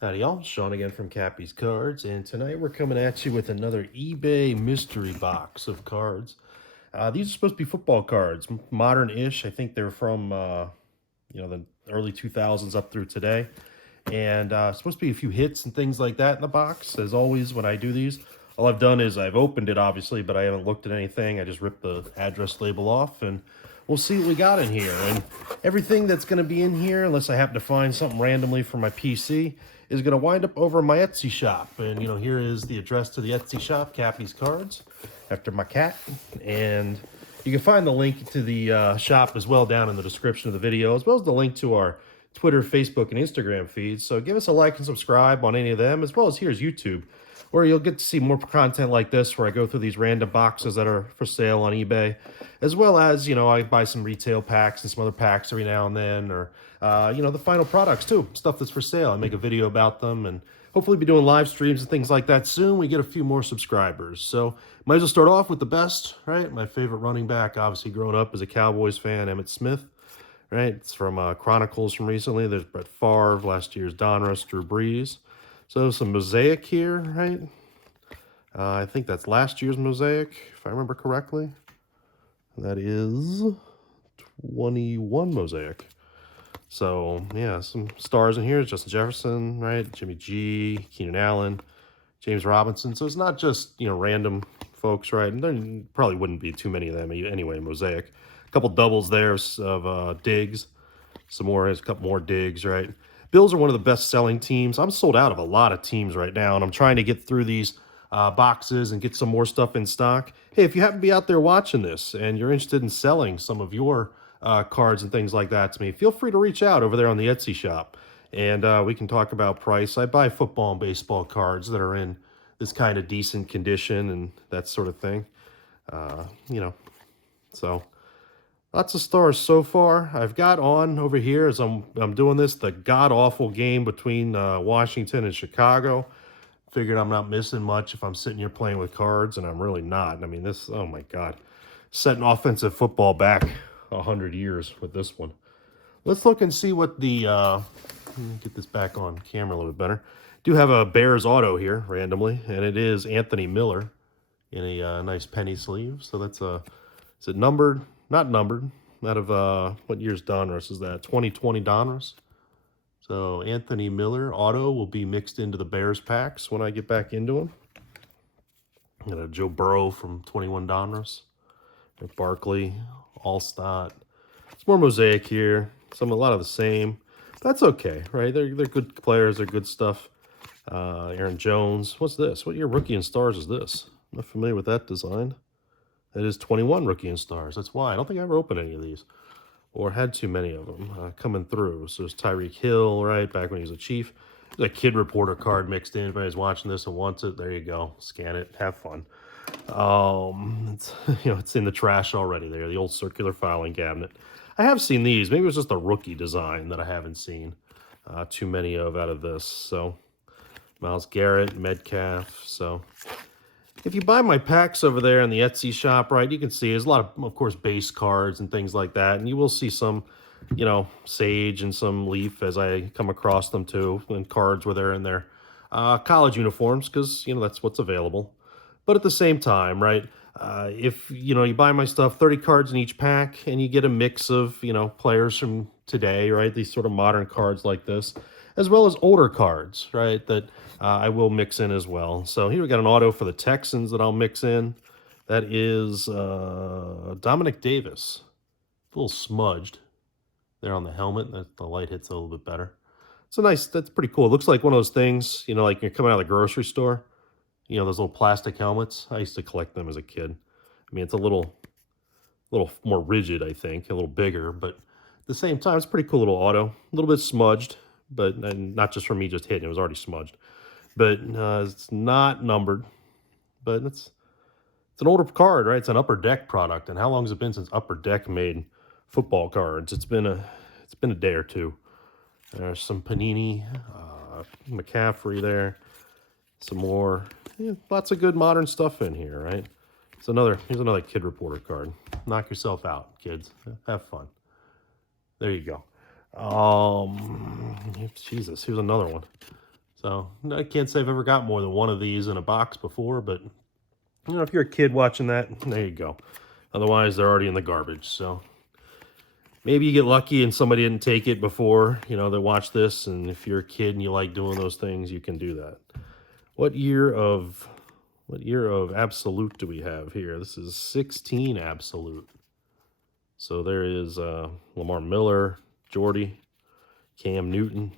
Howdy y'all, Sean again from Cappy's Cards, and tonight we're coming at you with another eBay mystery box of cards. These are supposed to be football cards, modern-ish. I think they're from, the early 2000s up through today. And supposed to be a few hits and things like that in the box. As always, when I do these, all I've done is I've opened it, obviously, but I haven't looked at anything. I just ripped the address label off, and we'll see what we got in here. And everything that's going to be in here, unless I happen to find something randomly from my PC, is going to wind up over my Etsy shop. And, here is the address to the Etsy shop, Cappy's Cards, after my cat. And you can find the link to the shop as well down in the description of the video, as well as the link to our Twitter, Facebook, and Instagram feeds. So give us a like and subscribe on any of them, as well as here's YouTube, where you'll get to see more content like this, where I go through these random boxes that are for sale on eBay, as well as, I buy some retail packs and some other packs every now and then, or, the final products too, stuff that's for sale. I make a video about them, and hopefully be doing live streams and things like that soon. We get a few more subscribers. So might as well start off with the best, right? My favorite running back, obviously growing up as a Cowboys fan, Emmitt Smith. Right, it's from Chronicles from recently. There's Brett Favre, last year's Donruss, Drew Brees. So some Mosaic here, right? I think that's last year's Mosaic, if I remember correctly. That is 21 Mosaic. So, yeah, some stars in here. Justin Jefferson, right? Jimmy G, Keenan Allen, James Robinson. So it's not just, random folks, right? And there probably wouldn't be too many of them anyway, Mosaic. A couple doubles there of Diggs. Some more, has a couple more Diggs, right? Bills are one of the best-selling teams. I'm sold out of a lot of teams right now, and I'm trying to get through these boxes and get some more stuff in stock. Hey, if you happen to be out there watching this and you're interested in selling some of your cards and things like that to me, feel free to reach out over there on the Etsy shop, and we can talk about price. I buy football and baseball cards that are in this kind of decent condition and that sort of thing. So lots of stars so far. I've got on over here as I'm doing this, the god-awful game between Washington and Chicago. Figured I'm not missing much if I'm sitting here playing with cards, and I'm really not. I mean, this, oh my God. Setting offensive football back 100 years with this one. Let's look and see what the, get this back on camera a little bit better. Do have a Bears auto here, randomly, and it is Anthony Miller in a nice penny sleeve. So that's a, is it numbered? Not numbered. Out of, what year's Donruss is that? 2020 Donruss. So Anthony Miller auto will be mixed into the Bears packs when I get back into them. Got a Joe Burrow from 21 Donruss. Barkley, Allstott. It's more Mosaic here. A lot of the same. That's okay, right? They're good players. They're good stuff. Aaron Jones. What's this? What year Rookie and Stars is this? I'm not familiar with that design. That is 21 Rookie and Stars. That's why. I don't think I ever opened any of these, or had too many of them coming through. So there's Tyreek Hill, right, back when he was a Chief. There's a Kid Reporter card mixed in. If anybody's watching this and wants it, there you go. Scan it. Have fun. It's, it's in the trash already there, the old circular filing cabinet. I have seen these. Maybe it was just a rookie design that I haven't seen too many of out of this. So Myles Garrett, Metcalf. So if you buy my packs over there in the Etsy shop, right, you can see there's a lot of course, base cards and things like that. And you will see some, Sage and some Leaf as I come across them too, and cards where they're in their college uniforms, because, that's what's available. But at the same time, right, if, you buy my stuff, 30 cards in each pack, and you get a mix of, players from today, right, these sort of modern cards like this, as well as older cards, right, that I will mix in as well. So here we got an auto for the Texans that I'll mix in. That is Dominic Davis. A little smudged there on the helmet. The light hits a little bit better. It's a nice, that's pretty cool. It looks like one of those things, like you're coming out of the grocery store. Those little plastic helmets. I used to collect them as a kid. I mean, it's a little more rigid, I think, a little bigger, but at the same time, it's a pretty cool little auto. A little bit smudged, but and not just from me just hitting, it was already smudged. But it's not numbered, but it's an older card, right? It's an Upper Deck product, and how long has it been since Upper Deck made football cards? It's been a day or two. There's some Panini, McCaffrey there, some more. Yeah, lots of good modern stuff in here, right? Here's another Kid Reporter card. Knock yourself out, kids. Have fun. There you go. Jesus, here's another one. So I can't say I've ever got more than one of these in a box before, but if you're a kid watching that, there you go. Otherwise, they're already in the garbage. So maybe you get lucky and somebody didn't take it before, they watch this. And if you're a kid and you like doing those things, you can do that. What year of Absolute do we have here? This is 16 Absolute. So there is Lamar Miller, Jordy, Cam Newton,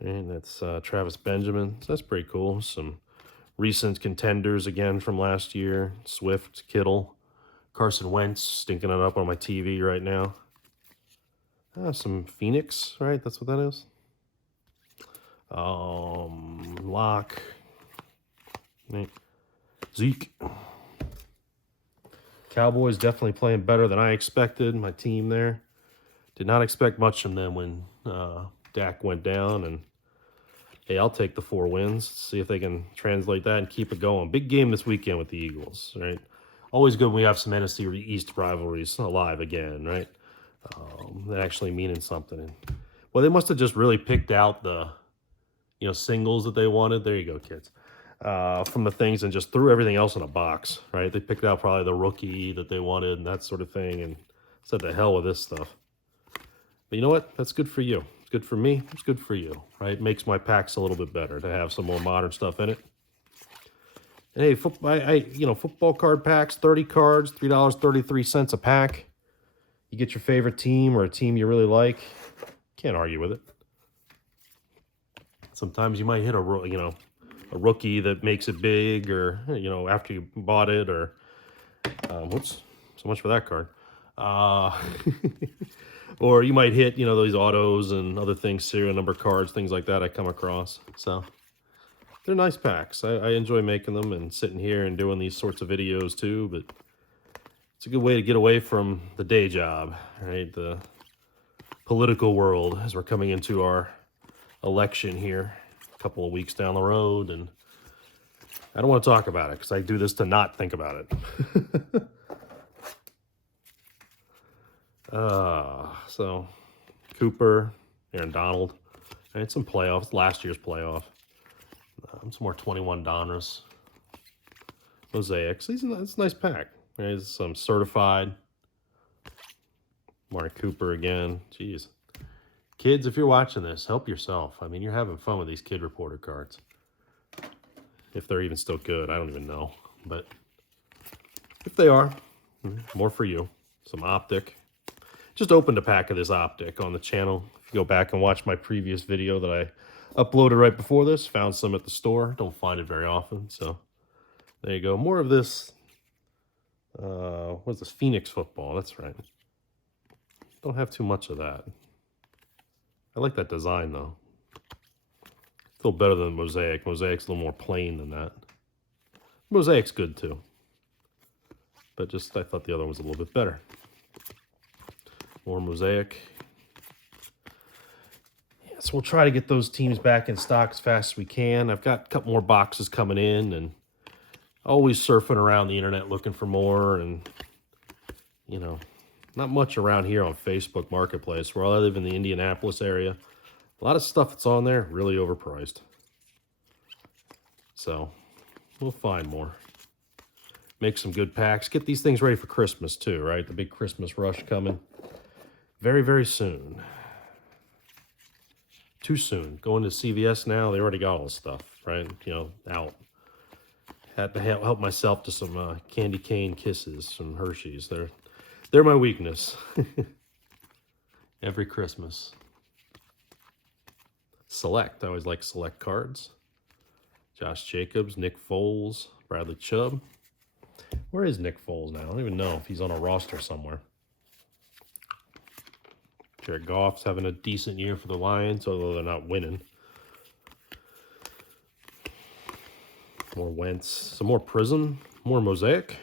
and that's Travis Benjamin. So that's pretty cool. Some recent contenders again from last year. Swift, Kittle, Carson Wentz, stinking it up on my TV right now. Some Phoenix, right? That's what that is. Locke. Zeke. Cowboys definitely playing better than I expected. My team there. Did not expect much from them when Dak went down. And, hey, I'll take the 4 wins. See if they can translate that and keep it going. Big game this weekend with the Eagles, right? Always good when we have some NFC East rivalries alive again, right? That actually meaning something. Well, they must have just really picked out the, singles that they wanted. There you go, kids. From the things and just threw everything else in a box, right? They picked out probably the rookie that they wanted and that sort of thing and said, the hell with this stuff. But you know what? That's good for you. It's good for me. It's good for you, right? It makes my packs a little bit better to have some more modern stuff in it. And hey, football card packs, 30 cards, $3.33 a pack. You get your favorite team or a team you really like. Can't argue with it. Sometimes you might hit a rookie that makes it big, or after you bought it, or whoops, so much for that card. Or you might hit those autos and other things, serial number cards, things like that I come across. So they're nice packs. I enjoy making them and sitting here and doing these sorts of videos too. But it's a good way to get away from the day job, right? The political world as we're coming into our election here a couple of weeks down the road, and I don't want to talk about it because I do this to not think about it. So Cooper, Aaron Donald, and some playoffs, last year's playoff. Some more 21 Donruss, Mosaic. So it's a nice pack. There's some certified. Mark Cooper again. Jeez. Kids, if you're watching this, help yourself. I mean, you're having fun with these kid reporter cards. If they're even still good, I don't even know. But if they are, more for you. Some Optic. Just opened a pack of this Optic on the channel. If you go back and watch my previous video that I uploaded right before this, found some at the store. Don't find it very often, so there you go. More of this. What's this? Phoenix football. That's right. Don't have too much of that. I like that design, though. Still better than Mosaic. Mosaic's a little more plain than that. Mosaic's good, too. But just, I thought the other one was a little bit better. More Mosaic. Yeah, so we'll try to get those teams back in stock as fast as we can. I've got a couple more boxes coming in, and always surfing around the internet looking for more, and, not much around here on Facebook Marketplace, where I live in the Indianapolis area. A lot of stuff that's on there, really overpriced. So, we'll find more. Make some good packs. Get these things ready for Christmas, too, right? The big Christmas rush coming very, very soon. Too soon. Going to CVS now, they already got all the stuff, right? Out. Had to help myself to some candy cane kisses from Hershey's. They're my weakness. Every Christmas. Select. I always like select cards. Josh Jacobs, Nick Foles, Bradley Chubb. Where is Nick Foles now? I don't even know if he's on a roster somewhere. Jared Goff's having a decent year for the Lions, although they're not winning. More Wentz. Some more Prism. More Mosaic.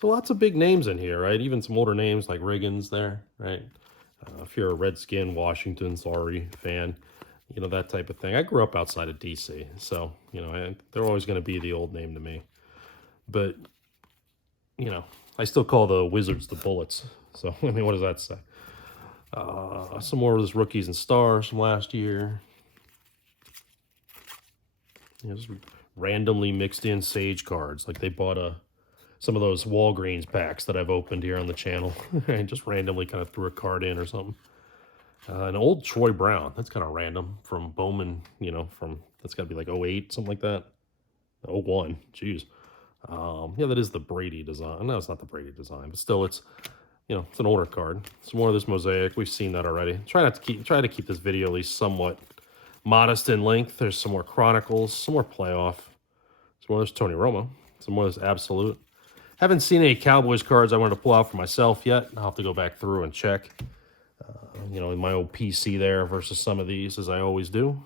So lots of big names in here, right? Even some older names like Riggins there, right? If you're a Redskin, Washington, sorry, fan, that type of thing. I grew up outside of D.C., so, they're always going to be the old name to me. But, I still call the Wizards the Bullets. So, what does that say? Some more of those rookies and stars from last year. You know, just randomly mixed in Sage cards. Like they bought some of those Walgreens packs that I've opened here on the channel. And just randomly kind of threw a card in or something. An old Troy Brown. That's kind of random. From Bowman, you know, that's got to be like 08, something like that. 01, jeez. Yeah, that is the Brady design. No, it's not the Brady design, but still, it's, you know, it's an older card. Some more of this Mosaic. We've seen that already. Try to keep this video at least somewhat modest in length. There's some more Chronicles, some more Playoff. Some more of this Tony Romo. Some more of this Absolute. Haven't seen any Cowboys cards I wanted to pull out for myself yet. I'll have to go back through and check. You know, in my old PC there versus some of these, as I always do.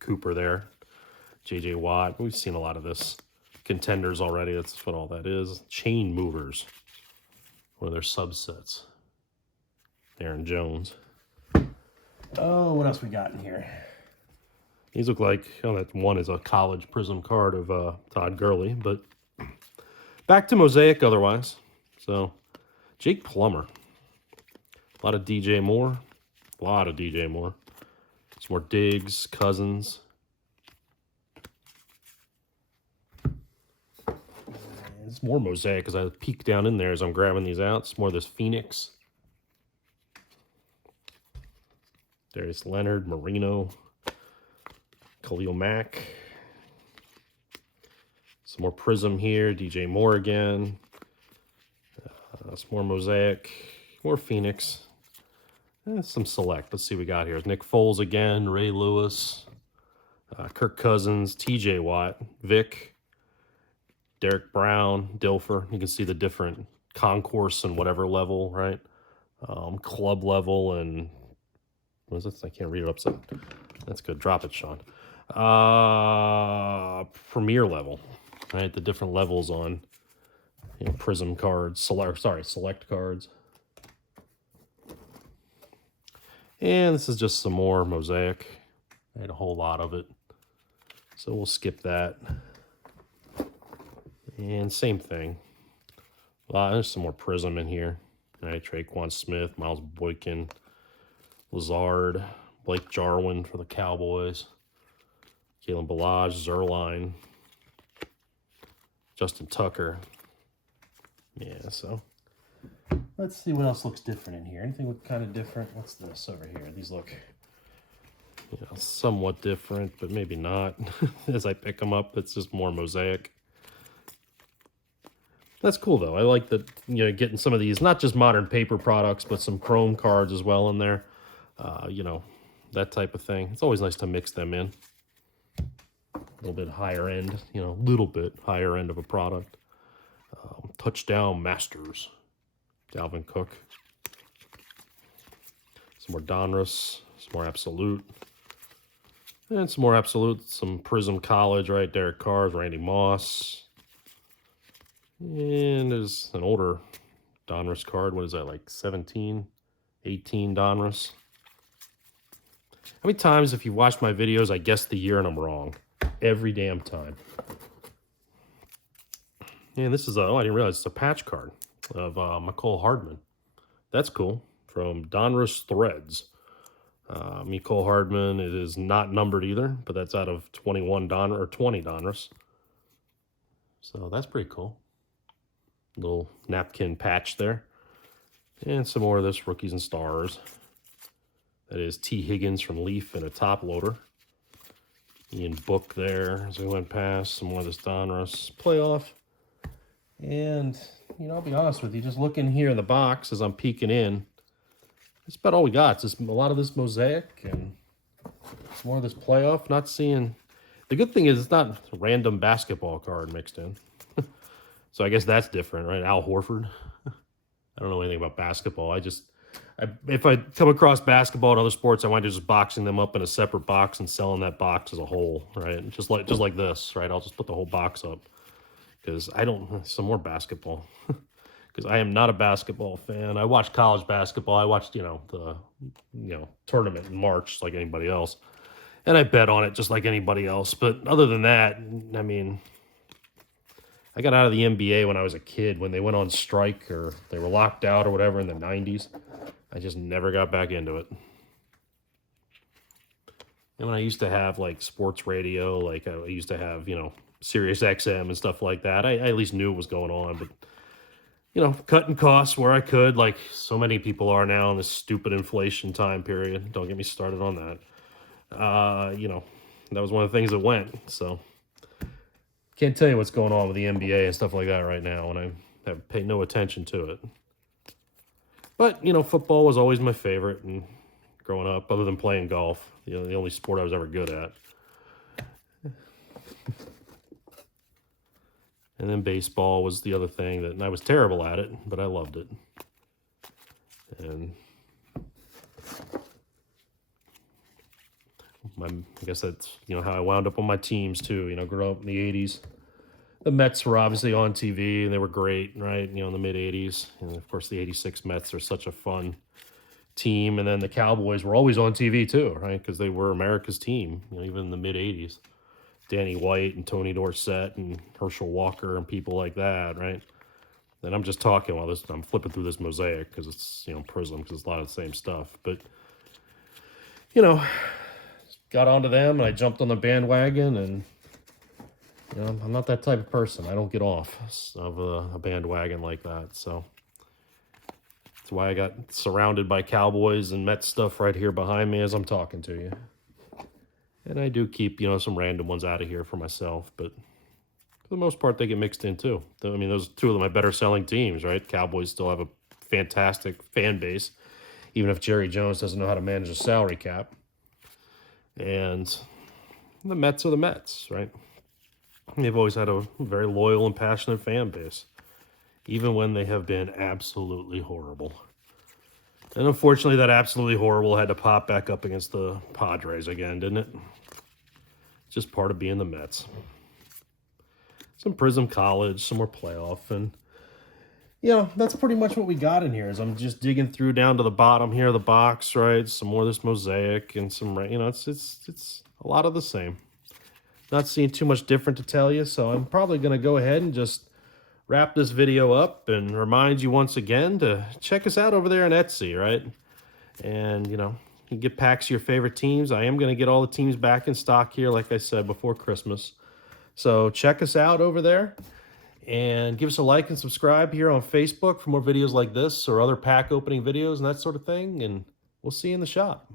Cooper there. J.J. Watt. We've seen a lot of this. Contenders already. That's what all that is. Chain movers. One of their subsets. Aaron Jones. Oh, what else we got in here? These look like, oh, that one is a college Prism card of Todd Gurley, but back to Mosaic otherwise. So, Jake Plummer. A lot of DJ Moore. A lot of DJ Moore. Some more Diggs, Cousins. It's more Mosaic as I peek down in there as I'm grabbing these out. It's more of this Phoenix. Darius Leonard, Marino, Khalil Mack. Some more Prism here. DJ Moore again. Some more Mosaic. More Phoenix. Some Select. Let's see what we got here. Nick Foles again. Ray Lewis. Kirk Cousins. TJ Watt. Vic. Derek Brown. Dilfer. You can see the different concourse and whatever level, right? Club level and... What is this? I can't read it upside. That's good. Drop it, Sean. Premier level, right? The different levels on, you know, Prism cards, select cards. And this is just some more Mosaic. I had a whole lot of it. So we'll skip that. And same thing. There's some more Prism in here. All right, Traquan Smith, Miles Boykin, Lazard, Blake Jarwin for the Cowboys, Kalen Ballage, Zerline, Justin Tucker. Yeah, so let's see what else looks different in here. Anything look kind of different? What's this over here? These look, you know, somewhat different, but maybe not. As I pick them up, it's just more Mosaic. That's cool, though. I like that, you know, getting some of these, not just modern paper products, but some Chrome cards as well in there. You know, that type of thing. It's always nice to mix them in. A little bit higher end, you know, a little bit higher end of a product. Touchdown Masters. Dalvin Cook. Some more Donruss. Some more Absolute. And some more Absolute. Some Prism College, right? Derek Carr, Randy Moss. And there's an older Donruss card. What is that, like 17, 18 Donruss? How many times, if you watched my videos, I guessed the year and I'm wrong? Every damn time. And this is oh, I didn't realize it's a patch card of McCole Hardman. That's cool. From Donruss Threads. McCole Hardman, it is not numbered either, but that's out of 21 Donruss, or 20 Donruss. So that's pretty cool. Little napkin patch there. And some more of this Rookies and Stars. That is T. Higgins from Leaf and a top loader. Ian Book there as we went past. Some more of this Donruss Playoff. And, you know, I'll be honest with you, just looking here in the box as I'm peeking in, that's about all we got. It's just a lot of this Mosaic and some more of this Playoff. Not seeing... The good thing is it's not a random basketball card mixed in. So I guess that's different, right? Al Horford. I don't know anything about basketball. If I come across basketball and other sports, I wind up just boxing them up in a separate box and selling that box as a whole, right? Just like this, right? I'll just put the whole box up because I don't. Some more basketball because I am not a basketball fan. I watched college basketball. I watched the tournament in March like anybody else, and I bet on it just like anybody else. But other than that, I mean. I got out of the NBA when I was a kid, when they went on strike or they were locked out or whatever in the 90s. I just never got back into it. And when I used to have like sports radio, like I used to have, Sirius XM and stuff like that, I at least knew what was going on. But, cutting costs where I could, like so many people are now in this stupid inflation time period. Don't get me started on that. That was one of the things that went. So can't tell you what's going on with the NBA and stuff like that right now, and I have paid no attention to it. But, football was always my favorite, and growing up, other than playing golf, the only sport I was ever good at. And then baseball was the other thing and I was terrible at it, but I loved it. And I guess that's, how I wound up on my teams too. Grew up in the 80s. The Mets were obviously on TV, and they were great, right? In the mid-80s. And, of course, the 86 Mets are such a fun team. And then the Cowboys were always on TV too, right? Because they were America's team, even in the mid-80s. Danny White and Tony Dorsett and Herschel Walker and people like that, right? And I'm just talking while I'm flipping through this Mosaic because it's, Prism, because it's a lot of the same stuff. But, got onto them, and I jumped on the bandwagon, and, I'm not that type of person. I don't get off of a bandwagon like that, so that's why I got surrounded by Cowboys and Mets stuff right here behind me as I'm talking to you. And I do keep, some random ones out of here for myself, but for the most part, they get mixed in too. I mean, those are two of my better selling teams, right? Cowboys still have a fantastic fan base, even if Jerry Jones doesn't know how to manage a salary cap. And the Mets are the Mets, right? They've always had a very loyal and passionate fan base, even when they have been absolutely horrible. And unfortunately, that absolutely horrible had to pop back up against the Padres again, didn't it? Just part of being the Mets. Some Prism College, some more playoff, and that's pretty much what we got in here. Is I'm just digging through down to the bottom here of the box, right? Some more of this Mosaic and some, it's a lot of the same. Not seeing too much different to tell you, so I'm probably going to go ahead and just wrap this video up and remind you once again to check us out over there on Etsy, right? And, you can get packs of your favorite teams. I am going to get all the teams back in stock here, like I said, before Christmas. So check us out over there and give us a like and subscribe here on Facebook for more videos like this or other pack opening videos and that sort of thing. And we'll see you in the shop.